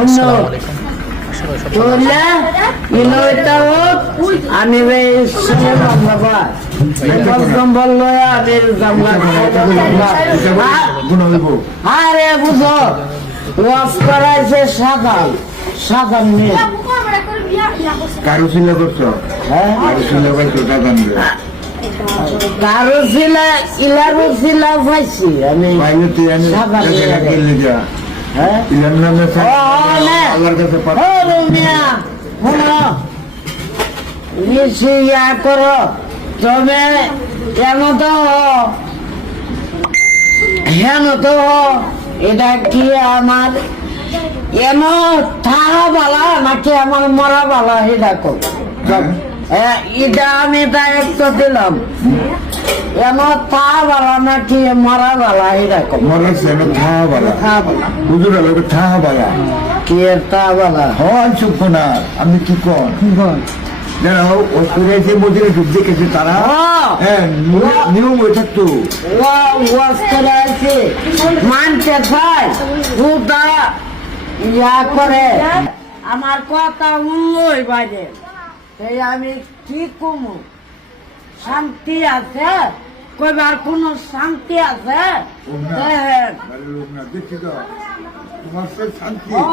আসসালামু আলাইকুম আমি শুনলাম বাবা কম বলল আমি আরে বুঝো ওয়াশ করাইছে সাদাল সাদাল নিয়ে কারও চিন্তা করছ হ্যাঁ কারও চিন্তা করছ তা জানবে কারও ছিলা ইলারো ছিলা পাইছি আমি বাইরে হ্যাঁ। আল্লাহর কাছে ইয়া করো। তবে কেন তো হেন তো এটা কি আমার? এন থাকা বালা নাকি আমার মরা বালা এটা কর এটা আমি দায়িত্ব দিলাম। বালা নাকি মরা বালা বালা বালা হুজুর থাহা বালা কি বালা হন চুপ না আমি কি কন? দেখেছে তারা? হ্যাঁ। নিয়ম- নিয়ম থাকতো। ওয়াজ করে আছে মানতে চাই ইয়া করে। আমার কথা উল্লই বাজে। তাই আমি কি কমু? শান্তি আছে? কইবার কোন শান্তি আছে? তো শান্তি। ও,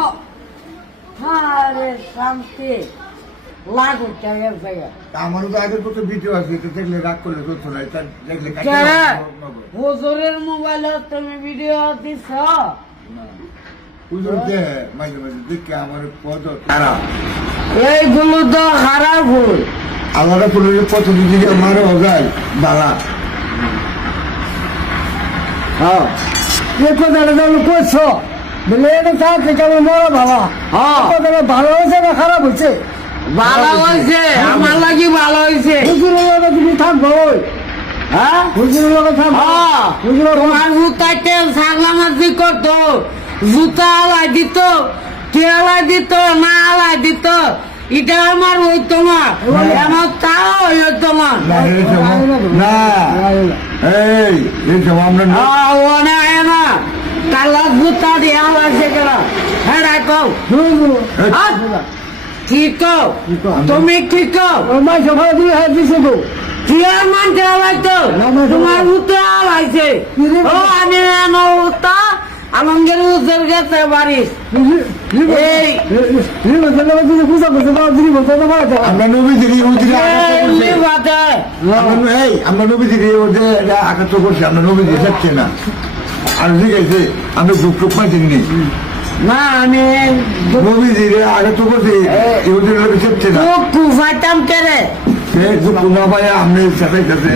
শান্তি। লাগু তা আমারও তো আগের কত ভিডিও আছে দেখলে রাগ করলে চলতো না দেখলে? হুজুরের মোবাইলে তুমি ভিডিও দিছ? হুজুর দে মাঝে মাঝে দেখে আমার পদ তারা। এইগুলো তো খারাপ ভুল। আলাদা কত দিদি আমারও যায় বালা। হ্যাঁ। এই কথাটা তুমি করছ বলে এটা তার থেকে মরা বাবা। হ্যাঁ। কথাটা ভালো হয়েছে না খারাপ হয়েছে? ভালো হয়েছে। আমার লাগি ভালো হয়েছে। হুজুরের লগে তুমি থাকব হ্যাঁ? হুজুরের লগে থাকব। হ্যাঁ, হুজুরের তোমার সাগলামাজি করতো জুতা আলাই দিত কে আলাই দিত না আলাই দিত। এটা আমার হইতো না আমার তাও হইতো না না এই আমরা না হ্যাঁ, ও না এ না কালা জুতা দিয়ে আলাইছে কেন হ্যাঁ রাখো আচ্ছা। কি কও? তুমি কি কও? মাই সকালে দিয়ে হাত দিছে গো। কি আর মানতে আলাইতো তোমার উত্তর আলাইছে। ও আমি এনো উত্তা আলমগের উত্তর গেছে বাড়ির। আমরা নবী দিদি ওদের এমনি বাদে আমরা নবী দিদি আঘাত করছি আমরা নবী দিদি না। আর ঠিক আছে আমরা গ্রুপ টুপ পাইছি না। আমি নবী দিদি আঘাত করছি ওদের লোক থাকছে না। কুফাইতাম কেরে গ্রুপ না পাই আমরা সাথে আছে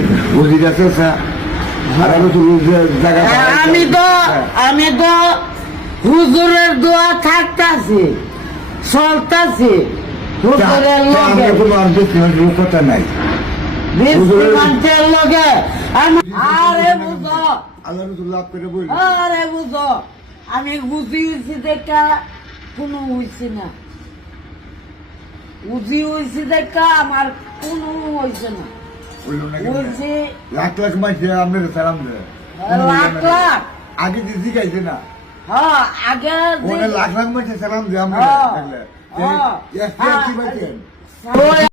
আমি তো জায়গা আমি তো হুজুরের দোয়া থাকতাছি চলতাছি। হুজুরের লগে। কথা নাই। মানুষের লগে। আরে বুঝো। আরে বুঝো। আমি দেখা কোনো হয়েছি না। বুঝি হয়েছি দেখা আমার কোনো হয়েছে না। লাখ লাখ মাস আপনার সালাম দেয় লাখ লাখ আগে দিদি গাইছে না হ্যাঁ আগে যে- ওরা লাখ লাখ মাসে সালাম দেয় আমরা